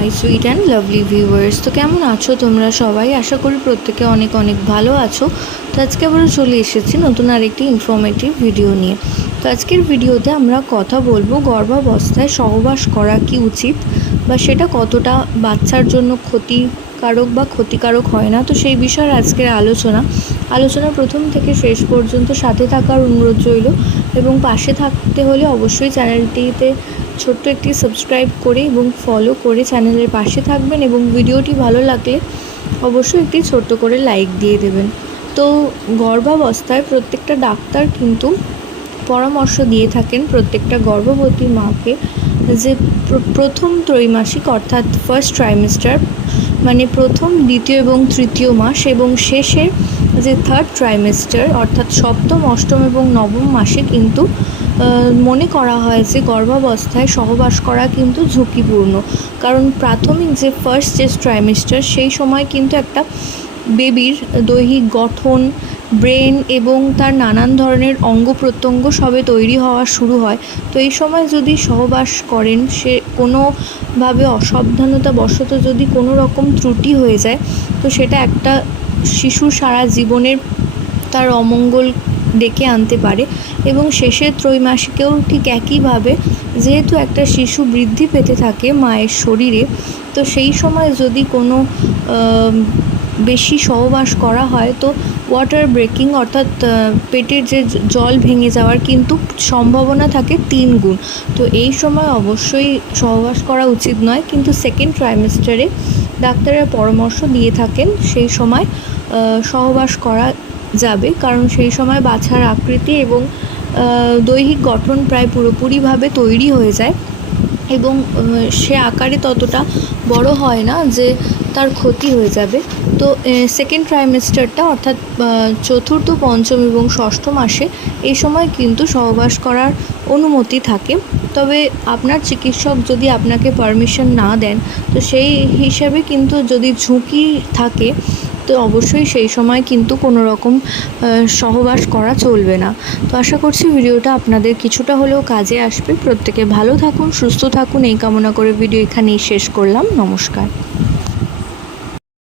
My sweet and lovely viewers তো কেমন আছো তোমরা সবাই? আশা করি প্রত্যেকে অনেক অনেক ভালো আছো। তো আজকে আবারও চলে এসেছি নতুন আরেকটি ইনফরমেটিভ ভিডিও নিয়ে। তো আজকের ভিডিওতে আমরা কথা বলব গর্ভাবস্থায় সহবাস করা কি উচিত বা সেটা কতটা বাচ্চার জন্য ক্ষতিকারক বা ক্ষতিকারক হয় না। তো সেই বিষয়ে আজকের আলোচনা। আলোচনা প্রথম থেকে শেষ পর্যন্ত সাথে থাকার অনুরোধ রইল এবং পাশে থাকতে হলে অবশ্যই চ্যানেলটিতে ছোট্ট একটি সাবস্ক্রাইব করে এবং ফলো করে চ্যানেলের পাশে থাকবেন এবং ভিডিওটি ভালো লাগলে অবশ্যই একটি ছোট্ট করে লাইক দিয়ে দেবেন। তো গর্ভাবস্থায় প্রত্যেকটা ডাক্তার কিন্তু পরামর্শ দিয়ে থাকেন প্রত্যেকটা গর্ভবতী মাকে যে প্রথম ত্রৈমাসিক অর্থাৎ ফার্স্ট ট্রাইমেস্টার মানে প্রথম, দ্বিতীয় এবং তৃতীয় মাস এবং শেষের যে থার্ড ট্রাইমেস্টার অর্থাৎ সপ্তম, অষ্টম এবং নবম মাসে কিন্তু মনে করা হয় যে গর্ভাবস্থায় সহবাস করা কিন্তু ঝুঁকিপূর্ণ। কারণ প্রাথমিক যে ফার্স্ট যে ট্রাইমেস্টার সেই সময় কিন্তু একটা বেবির দৈহিক গঠন ব্রেন এবং তার নানান ধরনের অঙ্গ প্রত্যঙ্গ সবে তৈরি হওয়া শুরু হয়। তো এই সময় যদি সহবাস করেন, সে কোনোভাবে অসাবধানতা বশত যদি কোনো রকম ত্রুটি হয়ে যায়, তো সেটা একটা শিশু সারা জীবনের তার অমঙ্গল ডেকে আনতে পারে এবং শেষের ত্রৈমাসিকেও ঠিক একইভাবে যেহেতু একটা শিশু বৃদ্ধি পেতে থাকে মায়ের শরীরে, তো সেই সময় যদি কোনো বেশি সহবাস করা হয়, তো ওয়াটার ব্রেকিং অর্থাৎ পেটের যে জল ভেঙে যাওয়ার কিন্তু সম্ভাবনা থাকে তিন গুণ। তো এই সময় অবশ্যই সহবাস করা উচিত নয়, কিন্তু সেকেন্ড ট্রাইমেস্টারে ডাক্তারের পরামর্শ দিয়ে থাকেন সেই সময় সহবাস করা যাবে। কারণ সেই সময় বাছার আকৃতি এবং দৈহিক গঠন প্রায় পুরোপুরিভাবে তৈরি হয়ে যায়। এবং সে আকারে ততটা বড় হয় না যে তার ক্ষতি হয়ে যাবে। তো সেকেন্ড ট্রাইমেস্টারটা অর্থাৎ চতুর্থ, পঞ্চম এবং ষষ্ঠ মাসে এই সময় কিন্তু সহবাস করার অনুমতি থাকে। তবে আপনার চিকিৎসক যদি আপনাকে পারমিশন না দেন, তো সেই হিসাবে কিন্তু যদি ঝুঁকি থাকে তো অবশ্যই সেই সময় কিন্তু কোনো রকম সহবাস করা চলবে না। তো আশা করছি ভিডিওটা আপনাদের কিছুটা হলেও কাজে আসবে। প্রত্যেকে ভালো থাকুন, সুস্থ থাকুন। এই কামনা করে ভিডিও এখানেই শেষ করলাম। নমস্কার।